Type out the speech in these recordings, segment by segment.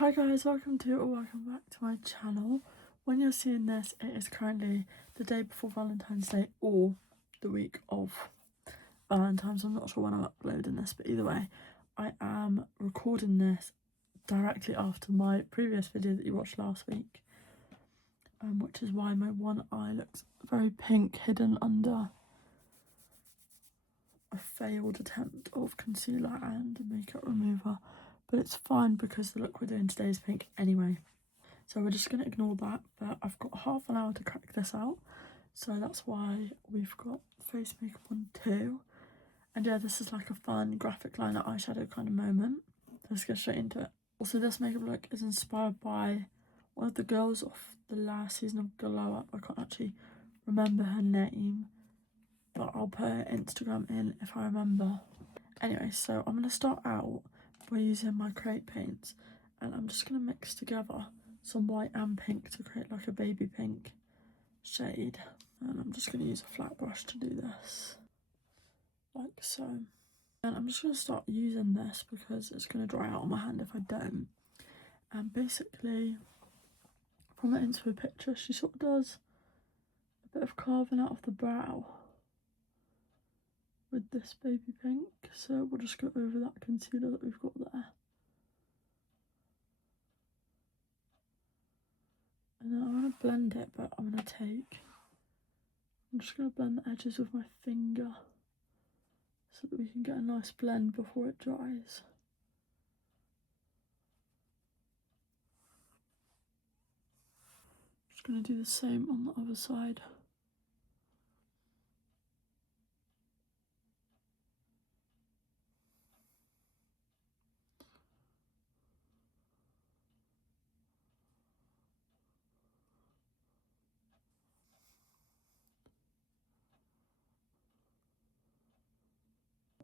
Hi guys, welcome back to my channel. When you're seeing this, it is currently the day before Valentine's Day or the week of Valentine's. I'm not sure when I'm uploading this, but either way, I am recording this directly after my previous video that you watched last week, which is why my one eye looks very pink, hidden under a failed attempt of concealer and makeup remover. But it's fine because the look we're doing today is pink anyway. So we're just going to ignore that, but I've got half an hour to crack this out. So that's why we've got face makeup on too. And yeah, this is like a fun graphic liner eyeshadow kind of moment. Let's get straight into it. Also, this makeup look is inspired by one of the girls off the last season of Glow Up. I can't actually remember her name, but I'll put her Instagram in if I remember. Anyway, so I'm going to start out by using my Create paints, and I'm just going to mix together some white and pink to create like a baby pink shade. And I'm just going to use a flat brush to do this, like so. And I'm just going to start using this because it's going to dry out on my hand if I don't. And basically, from the inspo picture, she sort of does a bit of carving out of the brow with this baby pink. So we'll just go over that concealer that we've got there. And then I'm going to blend it, but I'm just going to blend the edges with my finger so that we can get a nice blend before it dries. Just going to do the same on the other side.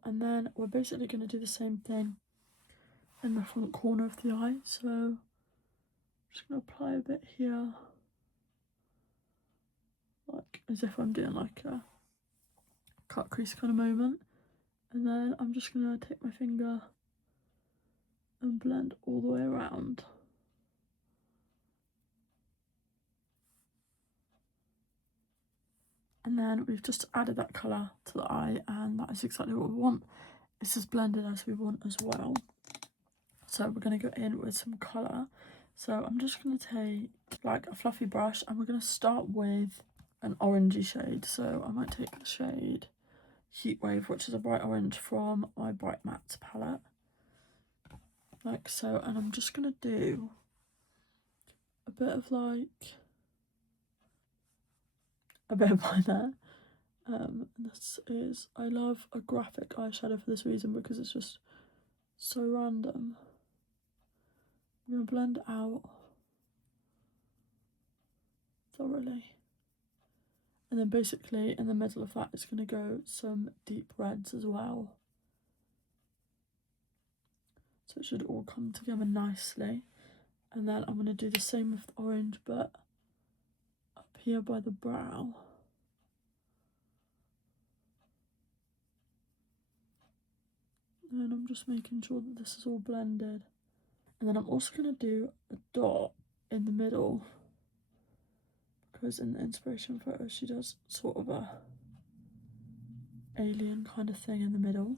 And then we're basically going to do the same thing in the front corner of the eye. So I'm just going to apply a bit here, like as if I'm doing like a cut crease kind of moment. And then I'm just going to take my finger and blend all the way around. And then we've just added that colour to the eye, and that is exactly what we want. It's as blended as we want as well. So we're going to go in with some colour. So I'm just going to take like a fluffy brush, and we're going to start with an orangey shade. So I might take the shade Heat Wave, which is a bright orange from my Bright Matte palette. Like so. And I'm just going to do a bit of mine there. This is, I love a graphic eyeshadow for this reason because it's just so random. I'm going to blend out thoroughly. And then basically in the middle of that, it's going to go some deep reds as well. So it should all come together nicely. And then I'm going to do the same with the orange, but up here by the brow. And I'm just making sure that this is all blended. And then I'm also going to do a dot in the middle, because in the inspiration photo she does sort of a alien kind of thing in the middle.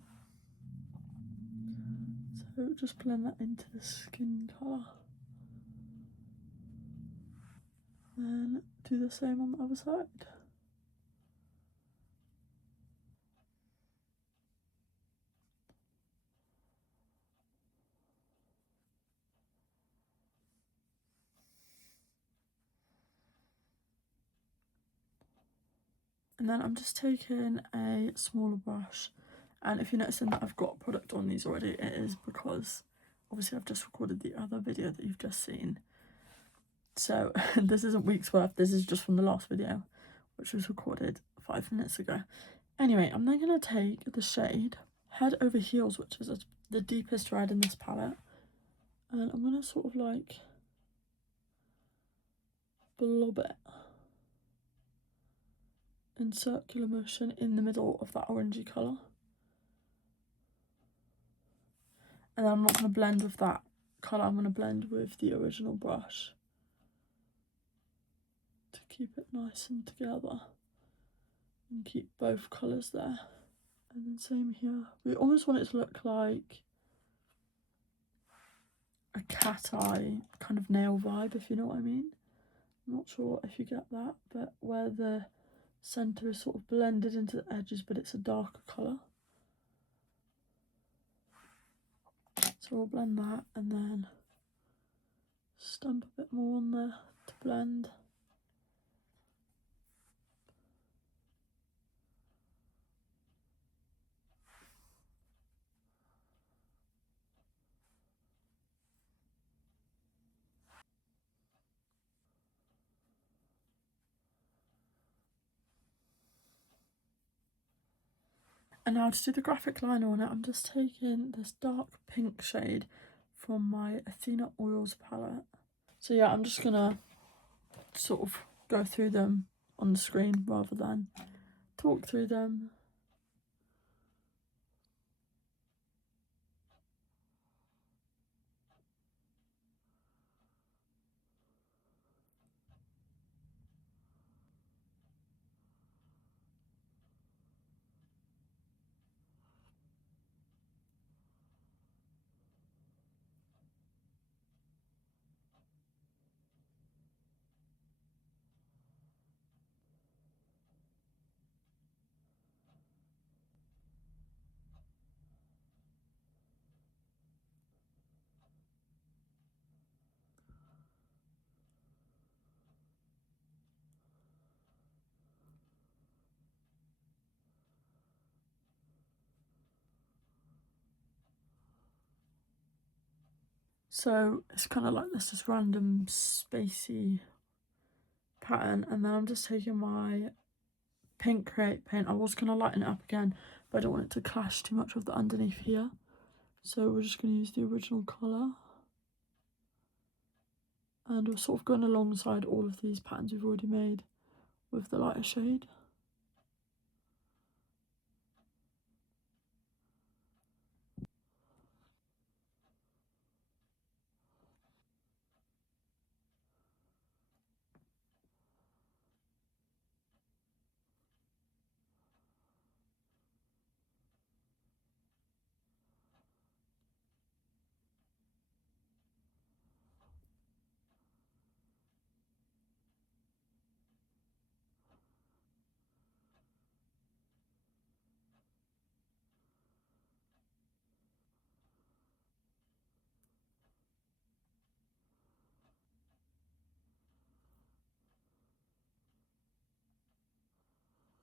So just blend that into the skin colour. Then do the same on the other side. And then I'm just taking a smaller brush, and if you're noticing that I've got product on these already, it is because obviously I've just recorded the other video that you've just seen. So this isn't weeks worth, this is just from the last video, which was recorded 5 minutes ago. Anyway, I'm then going to take the shade Head Over Heels, which is the deepest red in this palette, and I'm going to sort of like blob it in circular motion in the middle of that orangey colour. And then I'm not going to blend with that colour I'm going to blend with the original brush to keep it nice and together and keep both colours there. And then same here. We almost want it to look like a cat eye kind of nail vibe, if you know what I mean. I'm not sure if you get that, but where the centre is sort of blended into the edges, but it's a darker colour. So we'll blend that and then stamp a bit more on there to blend. And now to do the graphic liner on it, I'm just taking this dark pink shade from my Athena Oils palette. So yeah, I'm just gonna sort of go through them on the screen rather than talk through them. So it's kind of like this just random spacey pattern, and then I'm just taking my pink Create paint. I was going to lighten it up again, but I don't want it to clash too much with the underneath here. So we're just going to use the original colour. And we're sort of going alongside all of these patterns we've already made with the lighter shade.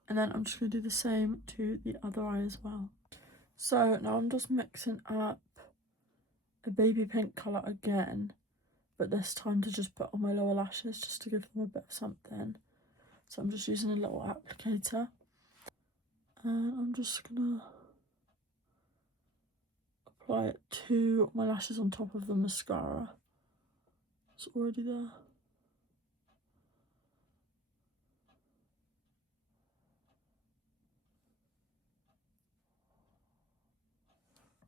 And then I'm just going to do the same to the other eye as well. So now I'm just mixing up a baby pink colour again, but this time to just put on my lower lashes just to give them a bit of something. So I'm just using a little applicator. And I'm just going to apply it to my lashes on top of the mascara. It's already there.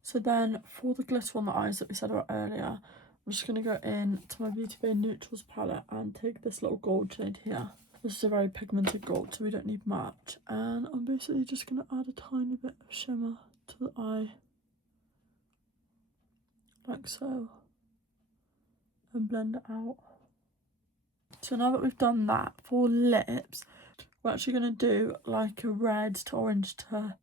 So then for the glitter on the eyes that we said about earlier, I'm just going to go in to my Beauty Bay Neutrals palette and take this little gold shade here. This is a very pigmented gold, so we don't need much. And I'm basically just going to add a tiny bit of shimmer to the eye, like so, and blend it out. So now that we've done that, for lips, we're actually going to do like a red to orange to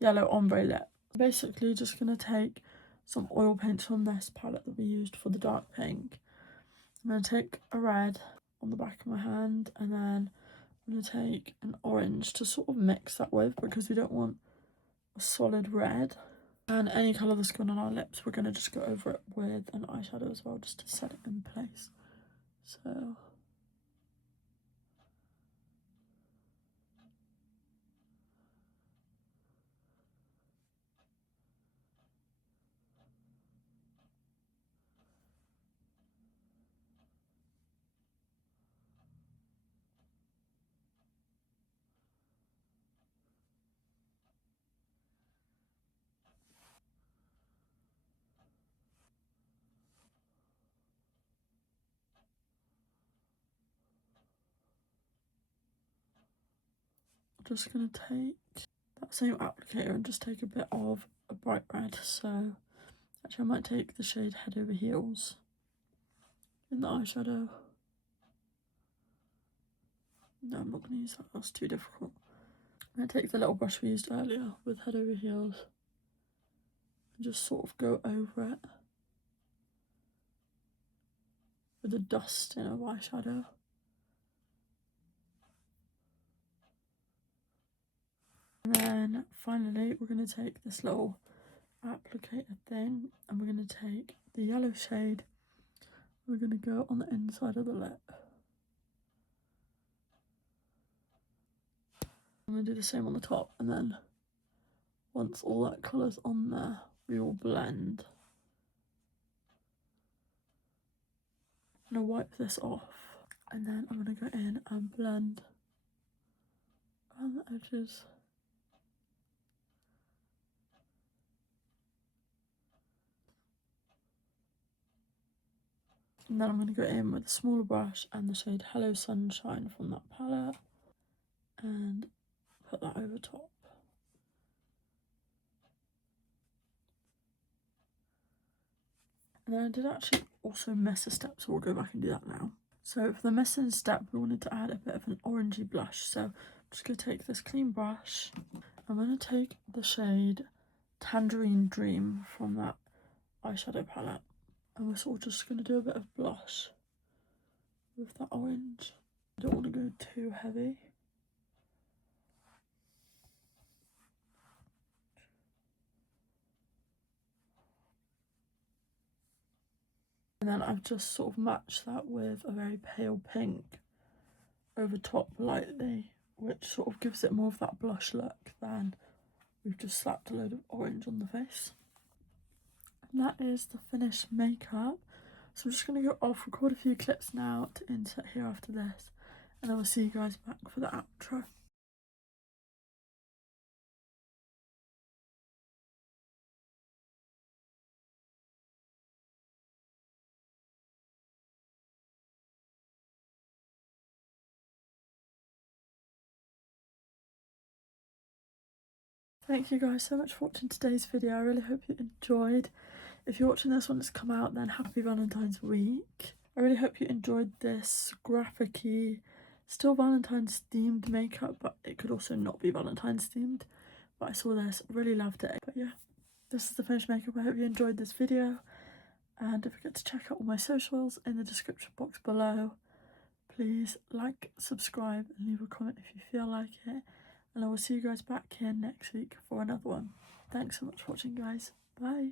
yellow ombre lip. Basically just going to take some oil paints from this palette that we used for the dark pink. I'm going to take a red on the back of my hand, and then I'm going to take an orange to sort of mix that with, because we don't want a solid red. And any colour that's going on our lips, we're going to just go over it with an eyeshadow as well, just to set it in place. So just going to take that same applicator and just take a bit of a bright red. So actually I might take the shade Head Over Heels in the eyeshadow. No, I'm not going to use that, that's too difficult. I'm going to take the little brush we used earlier with Head Over Heels and just sort of go over it with the dusting of eyeshadow. And then finally we're going to take this little applicator thing and we're going to take the yellow shade, we're going to go on the inside of the lip. I'm going to do the same on the top, and then once all that colour's on there we will blend. I'm going to wipe this off and then I'm going to go in and blend around the edges. And then I'm going to go in with a smaller brush and the shade Hello Sunshine from that palette and put that over top. And then I did actually also miss a step, so we'll go back and do that now. So for the missing step, we wanted to add a bit of an orangey blush. So I'm just going to take this clean brush. I'm going to take the shade Tangerine Dream from that eyeshadow palette. And we're sort of just going to do a bit of blush with that orange. I don't want to go too heavy. And then I've just sort of matched that with a very pale pink over top lightly, which sort of gives it more of that blush look than we've just slapped a load of orange on the face. And that is the finished makeup. So I'm just going to go off, record a few clips now to insert here after this, and I will see you guys back for the outro. Thank you guys so much for watching today's video. I really hope you enjoyed. If you're watching this when it's come out, then happy Valentine's week. I really hope you enjoyed this graphic-y, still Valentine's themed makeup, but it could also not be Valentine's themed. But I saw this, really loved it. But yeah, this is the finished makeup. I hope you enjoyed this video. And don't forget to check out all my socials in the description box below. Please like, subscribe and leave a comment if you feel like it. And I will see you guys back here next week for another one. Thanks so much for watching, guys. Bye.